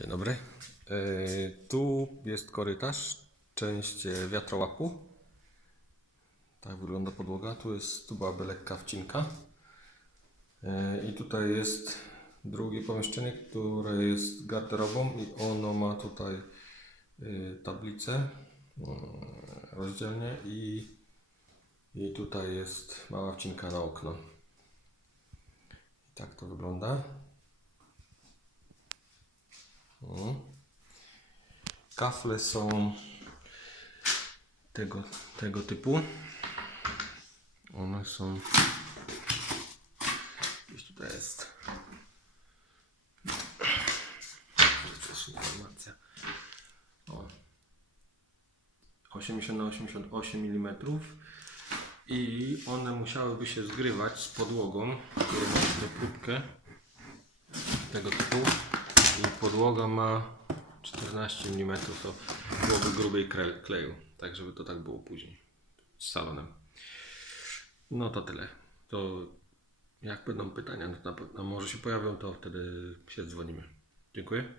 Dzień dobry. Yy, Tu jest korytarz, część e, wiatrołapu. Tak wygląda podłoga. Tu jest, tu byłaby lekka wcinka. Yy, I tutaj jest drugie pomieszczenie, które jest garderobą i ono ma tutaj yy, tablicę yy, rozdzielnie i, i tutaj jest mała wcinka na okno. I tak to wygląda. Kafle są tego, tego typu. One są. Gdzieś tutaj jest. Jest informacja. O. 80 na 88 mm. I one musiałyby się zgrywać z podłogą, którą mam tutaj próbkę tego typu podłoga ma 14 mm to byłoby grubej kleju tak żeby to tak było później z salonem. No to tyle. To jak będą pytania no to na pewno może się pojawią to wtedy się dzwonimy. Dziękuję